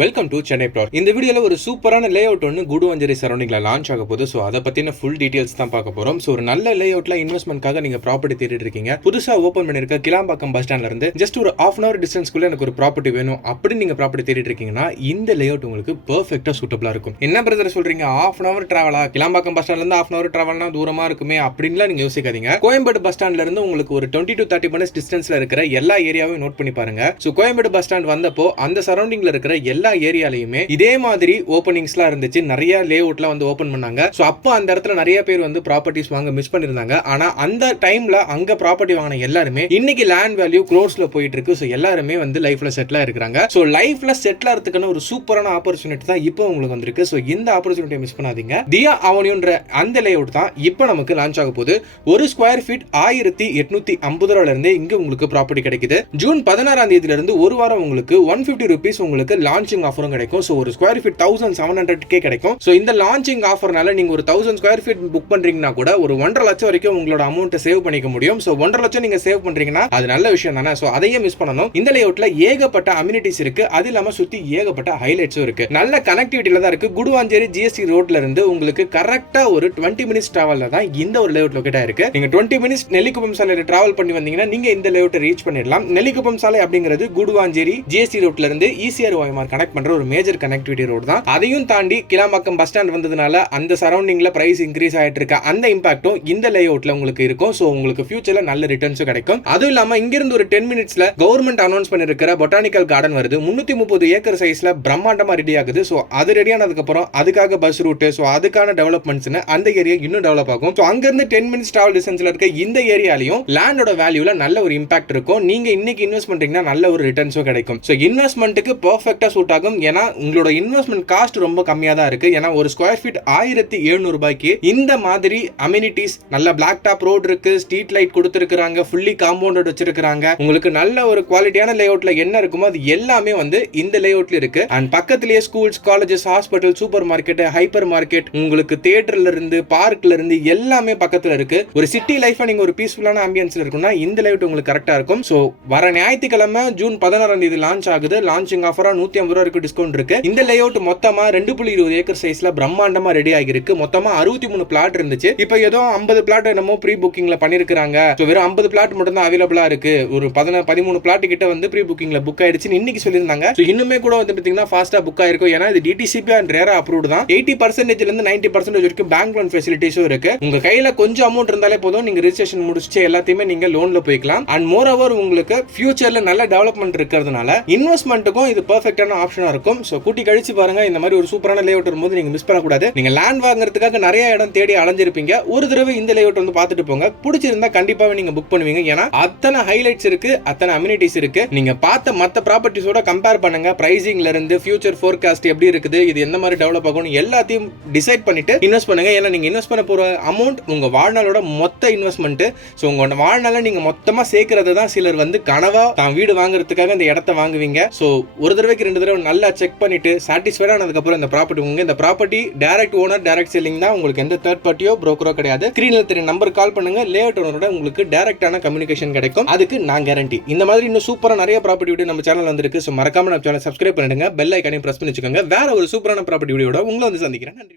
Welcome to Chennai plot. இந்த வீடியோல ஒரு சூப்பரான லே அவுட் ஒன்று குடுவாஞ்சேரி சரௌண்டிங்ல லான்ச் ஆக போகுது. ஸோ அதை பத்தின ஃபுல் டீடைல்ஸ் தான் பார்க்க போறோம். ஸோ ஒரு நல்ல லே அவுட்ல இன்வெஸ்ட்மெண்ட்காக நீங்க ப்ராப்பர்ட்டி தேடிட்டு இருக்கீங்க, புதுசா ஓப்பன் பண்ணிருக்க கிளாம்பாக்கம் பஸ் ஸ்டாண்ட்ல இருந்து ஜஸ்ட் ஒரு ½ hour டிஸ்டன்ஸ்க்குள்ள எனக்கு ஒரு ப்ராப்பர்ட்டி வேணும் அப்படின்னு நீங்க ப்ராப்பர்ட்டி தேடிட்டு இருக்கீங்கன்னா இந்த லே அவுட் உங்களுக்கு பெர்ஃபெக்ட்டா சூட்டபிளா இருக்கும். என்ன பிரதர் சொல்றீங்க, ½ hour டிராவலா? கிளாம்பாக்கம் பஸ் ஸ்டாண்ட்ல இருந்து ½ hour டிராவல்னா தூரமா இருக்குமே அப்படின்லாம் நீங்க யோசிக்காதீங்க. கோயம்பேடு பஸ் ஸ்டாண்ட்ல இருந்து உங்களுக்கு ஒரு 20 to 30 minutes டிஸ்டன்ஸ்ல இருக்கிற எல்லா ஏரியாவையும் நோட் பண்ணி பாருங்க. ஸோ கோயம்பேடு பஸ் ஸ்டாண்ட் வந்தப்போ அந்த சரௌண்டிங்ல இருக்கிற எல்லா ஏரியாலையுமே இதே மாதிரி ஓபனிங்ஸ்லாம் இருந்துச்சு. நிறைய லே அவுட்லாம் வந்து ஓபன் பண்ணாங்க. சோ அப்ப அந்த இடத்துல நிறைய பேர் வந்து ப்ராப்பர்ட்டிஸ் வாங்க மிஸ் பண்ணிருந்தாங்க. ஆனா அந்த டைம்ல அங்க ப்ராப்பர்ட்டி வாங்கின எல்லாருமே இன்னைக்கு லேண்ட் வேல்யூ க்ரோர்ஸ்ல போயிட்டு இருக்கு. சோ எல்லாருமே வந்து லைஃப்ல செட்டில் ஆயிருக்காங்க. சோ லைஃப்ல செட்டில் ஆகிறதுக்கான ஒரு சூப்பரான ஆப்பர்ச்சுனிட்டி தான் இப்போ உங்களுக்கு வந்திருக்கு. சோ இந்த ஆப்பர்ச்சுனிட்டியை மிஸ் பண்ணாதீங்க. டியா அவென்யூன்ற அந்த லே அவுட் தான் இப்போ நமக்கு லான்ச் ஆக போகுது. ஒரு ஸ்கொயர் ஃபீட் 1850 இருந்து இங்க உங்களுக்கு ப்ராப்பர்ட்டி கிடைக்குது. ஜூன் 16 தேதியில இருந்து ஒரு வாரம் உங்களுக்கு 150 rupees உங்களுக்கு லான்ச்சிங் ஆஃபரும் கிடைக்கும். சோ ஒரு ஸ்கொயர் ஃபீட் 1700 கிடைக்கும். சோ இந்த லான்ச்சிங் ஆஃபர்னால நீங்க ஒரு 1000 ஸ்கொயர் ஃபீட் புக் பண்றீங்கன்னா கூட ஒரு 1.5 லட்சம் வரைக்கும் உங்களோட அமௌண்ட் சேவ் பண்ணிக்க முடியும். சோ 1.5 லட்சம் நீங்க சேவ் பண்றீங்கன்னா அது நல்ல விஷயம் தானே. சோ அதையே மிஸ் பண்ணணும். இந்த லேஅவுட்ல ஏகப்பட்ட அம்யூனிட்டிஸ் இருக்கு. அது இல்லாம சுத்தி ஏகப்பட்ட ஹைலைட்ஸும் இருக்கு. நல்ல கனெக்டிவிட்டில தான் இருக்கு. குடுவாஞ்சேரி ஜிஎஸ்டி ரோட்ல இருந்து உங்களுக்கு கரெக்டா ஒரு 20 minutes டிராவல்ல தான் இந்த ஒரு லேஅவுட் லொகேட் ஆயிருக்கு. நீங்க 20 minutes நெல்லிக்குப்பம் சாலையில டிராவல் பண்ணி வந்தீங்கன்னா நீங்க இந்த லேஅவுட்டை ரீச் பண்ணிடலாம். நெல்லிக்குப்பம் சாலை அப்படிங்கிறது குடுவாஞ்சேரி ஜிஎஸ்டி ரோட்ல இருந்து ஈசிஆர் ஓஎம்ஆர் கனெக்ட் பண்ற ஒரு மேஜர் கனெக்டிவிட்டி ரோட் தான். அதையும் தாண்டி கிளாம்பாக்கம் பஸ் ஸ்டாண்ட் வந்ததுனால அந்த சரௌண்டிங்ல பிரைஸ் இன்க்ரீஸ் ஆயிட்டு இருக்க அந்த இம்பாக்டும் இந்த லேஅவுட்ல உங்களுக்கு இருக்கும். சோ உங்களுக்கு ஃபியூச்சர்ல நல்ல ரிட்டர்ன்ஸும் கிடைக்கும். அதுவும் இல்லாம இங்க இருந்து ஒரு 10 minutesல கவர்மெண்ட் அனௌன்ஸ் பண்ணிருக்கிற பொட்டானிக்கல் கார்டன் வருது. 330 ஏக்கர் சைஸ்ல பிரம்மாண்டமா ரெடி ஆகுது. சோ அது ரெடி ஆனதுக்கு அப்புறம் அதுக்காக பஸ் ரூட், சோ அதுக்கான டெவலப்மெண்ட்ஸ் அந்த ஏரியா இன்னும் டெவலப் ஆகும். சோ அங்க இருந்து 10 minutes டிராவல் டிஸ்டன்ஸ்ல இருக்க இந்த ஏரியாலயும் லேண்டோட வேல்யூல நல்ல ஒரு இம்பாக்ட் இருக்கும். நீங்க இன்னைக்கு இன்வெஸ்ட் பண்றீங்கன்னா நல்ல ஒரு ரிட்டர்ன்ஸும் கிடைக்கும். சோ இன்வெஸ்ட்மெண்ட்டுக்கு பெர்ஃபெக்ட்டா சூட் ஆகும். ஏன்னா உங்களோட இன்வெஸ்ட்மெண்ட் காஸ்ட் ரொம்ப கம்மியா தான் இருக்கு. ஏன்னா ஒரு ஸ்கொயர் ஃபீட் 1700 ரூபாய்க்கு இந்த மாதிரி அம்யூனிட்டிஸ், நல்ல பிளாக் டாப் ரோட் இருக்கு, ஸ்ட்ரீட் லைட் கொடுத்திருக்காங்க, ஃபுல்லி காம்பவுண்டட் வச்சிருக்காங்க. உங்களுக்கு நல்ல ஒரு குவாலிட்டியான லேஅவுட்ல என்ன இருக்குமோ அது எல்லாமே வந்து இந்த லேஅவுட்ல இருக்கு. அண்ட் பக்கத்திலேயே schools, colleges, hospital, super market, hyper market, உங்களுக்கு தியேட்டர்ல இருந்து பார்க்ல இருந்து எல்லாமே பக்கத்துல இருக்கு. ஒரு சிட்டி லைஃபா நீங்க ஒரு பீஸ்ஃபுல்லான ஆம்பியன்ஸ்ல இருக்குன்னா இந்த லேஅவுட் உங்களுக்கு கரெக்டா இருக்கும். சோ வர ஞாயிற்றுக்கிழமை ஜூன் 16 தேதி லான்ச் ஆகுது. லான்ச்சிங் ஆஃபரா 150 ரூபாய்க்கு டிஸ்கவுண்ட் இருக்கு. இந்த லேஅவுட் மொத்தமா 2.20 ஏக்கர் சைஸ்ல பிரம்மாண்டமா ரெடி ஆகிருக்கு. மொத்தமா 63 பிளாட் இருந்துச்சு. இப்போ ஏதோ 50 பிளாட் என்னமோ ப்ரீ புக்கிங்ல பண்ணிருக்காங்க. சோ வெறும் 50 பிளாட் மட்டும் தான் அவைலபிளா இருக்கு. ஒரு 13 பிளாட் கிட்ட வந்து ப்ரீ புக்கிங்ல புக் ஆயிடுச்சுன்னு இன்னைக்கு சொல்லிருந்தாங்க. சோ இன்னுமே கூட வந்து பாத்தீங்கன்னா ஃபாஸ்டா புக் ஆயிருக்கும். ஏன்னா இது டிடிசிபி அண்ட் ரேரா அப்ரூவ்ட் தான். 80% ல இருந்து 90% வரைக்கும் பேங்க் லோன் ஃபெசிலிட்டிஸும் இருக்கு. உங்க கையில கொஞ்சம் அமௌண்ட் இருந்தாலே போதும், நீங்க ரெஜிஸ்ட்ரேஷன் முடிச்சு எல்லாத்தையுமே நீங்க லோன்ல போய்க்கலாம். அண்ட் மோர் ஓவர் உங்களுக்கு ஃபியூச்சர்ல நல்ல டெவலப்மெண்ட் இருக்கிறதுனால இன்வெஸ்ட்மெண்ட்டுக்கும் இது பெர்ஃபெக்ட்டான ஆப்ஷனா இருக்கும். சோ கூட்டி கழிச்சு பாருங்க. இந்த மாதிரி ஒரு சூப்பரான லேஅவுட் வரும்போது நீங்க மிஸ் பண்ணக்கூடாது. நீங்க லேண்ட் வாங்குறதுக்காக நிறைய இடம் தேடி அலைஞ்சிருப்பீங்க. ஒரு தடவை இந்த லேஅவுட் வந்து பார்த்துட்டு போங்க. பிடிச்சிருந்தா கண்டிப்பாவே நீங்க புக் பண்ணுவீங்க. ஏன்னா அத்தனை ஹைலைட்ஸ் இருக்கு, அத்தனை அம்யூனிட்டிஸ் இருக்கு. நீங்க பார்த்த மத்த ப்ராப்பர்ட்டிஸோட கம்பேர் பண்ணுங்க. பிரைசிங்ல இருந்து ஃபியூச்சர் ஃபோர்காஸ்ட் எப்படி இருக்குது, இது எந்த மாதிரி டெவலப் ஆகும் எல்லாத்தையும் டிசைட் பண்ணிட்டு இன்வெஸ்ட் பண்ணுங்க. ஏன்னா நீங்க இன்வெஸ்ட் பண்ண போற அமௌண்ட் உங்க வாழ்நாளோட மொத்த இன்வெஸ்ட்மெண்ட். சோ உங்க வாழ்நாள நீங்க மொத்தமா சேர்க்கறது தான் சிலர் வந்து கனவா தான் வீடு வாங்குறதுக்காக இந்த இடத்தை வாங்குவீங்க. சோ ஒரு தடவைக்கு 2 தடவை நல்லா செக் பண்ணிட்டு சாட்டிஸ்ஃபைட் ஆனதுக்கு அப்புறம் இந்த ப்ராப்பர்ட்டி இந்த property direct owner, direct selling தான். உங்களுக்கு எந்த தேர்ட் பார்ட்டியோ புரோக்கரோ கிடையாது. ஸ்கிரீன்ல தெரிய நம்பர் கால் பண்ணுங்க. லேஅவுட் ஓனரோட உங்களுக்கு டைரக்டான கம்யூனிகேஷன் கிடைக்கும். அதுக்கு நான் கேரண்டி. இந்த மாதிரி இன்னும் சூப்பரா நிறைய ப்ராப்பர்ட்டி வீடியோ நம்ம சேனல் வந்திருக்கு. சோ மறக்காம நம்ம சேனல் சப்ஸ்கிரைப் பண்ணிடுங்க. பெல் ஐகானையும் பிரஸ் பண்ணி வச்சுக்கோங்க. வேற ஒரு சூப்பரான ப்ராப்பர்ட்டி வீடியோட உங்களை வந்து சந்திக்கிறேன். நன்றி.